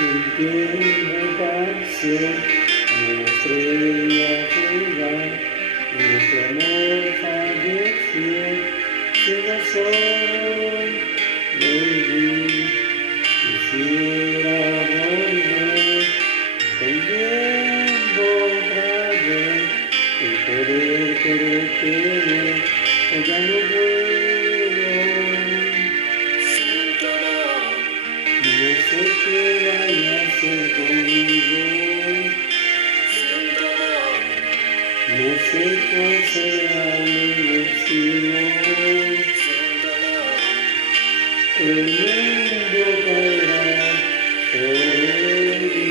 entiendo pasión, una estrella fugaz, nuestro amor falleció, sin razón de vivir, quisiera volver, tendiendo otra vez, el poder querer, o ya no puedo. No sé qué vaya a hacer conmigo, no sé cuál será mi destino, el mundo caerá sobre mí.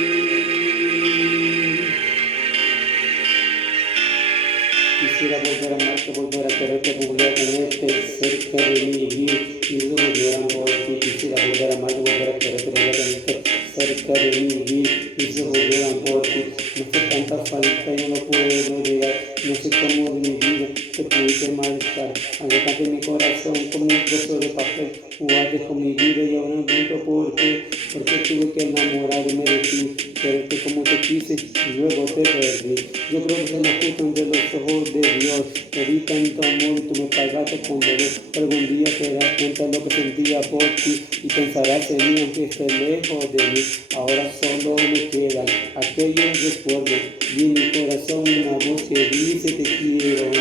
Quisiera volver a amarte, volver a quererte, volver a tenerte cerca de mí, vivir y volver a por ti. Quisiera volver a amarte, volver a quererte, volver a tenerte cerca de mí, vivir y volver a por ti. No sé tanta falta, yo no puedo olvidar, no sé cómo de mi vida te pudiste marchar. Alejaste mi corazón como un trozo de papel, jugaste con mi vida y ahora entiendo por qué. Porque tuve que enamorarme de ti, quererte como te quise y luego te perdí. Yo creo que se me ajustan de los ojos de Dios. Te di tanto amor y tú me pagaste con dolor. Pero algún día te das cuenta de lo que sentía por ti y pensarás en mí aunque esté lejos de mí. Ahora solo me quedan aquellos recuerdos y en mi corazón una voz que dice te quiero.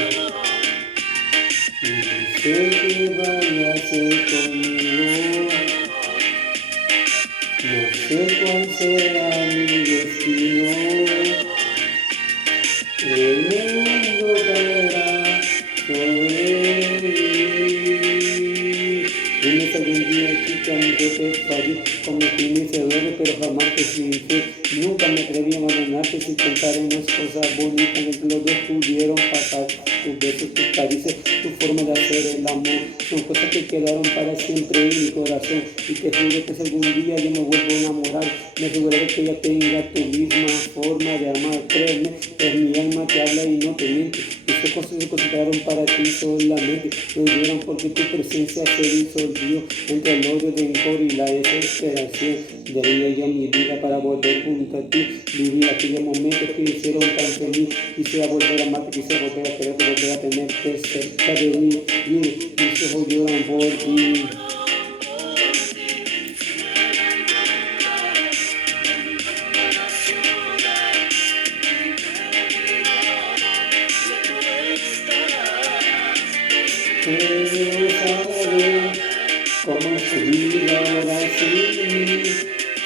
No sé qué vaya a hacer conmigo, no sé cuál será mi destino, el mundo caerá sobre mí. Dime si algún día, chica, yo te fallé, cometí mis errores, pero jamás te fui infiel. Nunca me atreví a abandonarte sin pensar en las cosas bonitas que los dos pudieron pasar. Tus besos, tus caricias, tu forma de hacer el amor son cosas que quedaron para siempre en mi corazón. Y te juro que si algún día yo me vuelvo a enamorar, me aseguraré que ella tenga tu misma forma de amar. Créeme, es mi alma que habla y no te miente. Estas cosas se concentraron para ti solamente. Me dieron porque tu presencia se disolvió entre el odio, el rencor y la desesperación. Daría yo mi vida para volver junto a ti, vivir aquellos momentos que hicieron tan feliz. Quisiera volver a amarte, quisiera volver a quererte, volver a tenerte cerca de mí. Y mis ojos lloran por ti. Quiero saber cómo es tu vida ahora sin mí,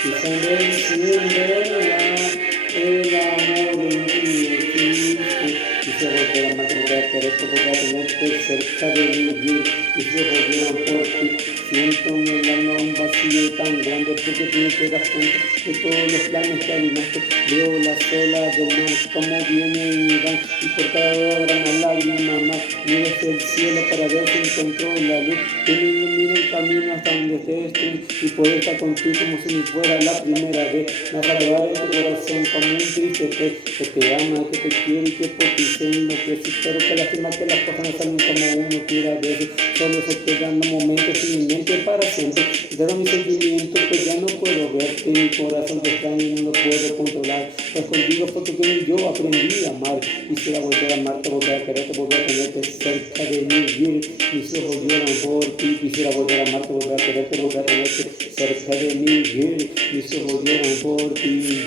y saber si en verdad el amor en ti existe. Quise volver a amarte, volver a quererte, volver a tenerte cerca de mí, y se volvieron por ti. Siento en el alma un vacío tan grande porque tú no te das cuenta de todos los planes que adivinaste. Veo las olas del mar como vienen y van, y por cada hora una lágrima más. Miro hacia el cielo para ver si encuentro la luz que me ilumina el camino hasta donde estés tú, y poder estar contigo como si fuera la primera vez. Me vas a llevar en tu corazón como un triste pez que te ama, que te quiere y que por ti se enloquece. Pero que lástima que las cosas no salen como uno quiera ver. Solo se quedan momentos en mi mente para siempre. Dado mis sentimientos, pues ya no puedo verte. Mi corazón te extraña y no lo puedo controlar. Escondido porque yo aprendí a amar. Quisiera volver a amarte, volver a quererte, volver a tenerte cerca de mí, vivir. Mis ojos lloran por ti. Quisiera volver a amarte, volver a quererte, volver a tenerte cerca de mí, vivir. Mis ojos lloran por ti.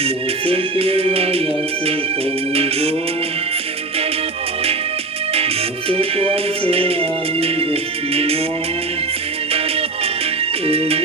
No sé qué vaya a hacer conmigo, no sé cuál será mi destino, el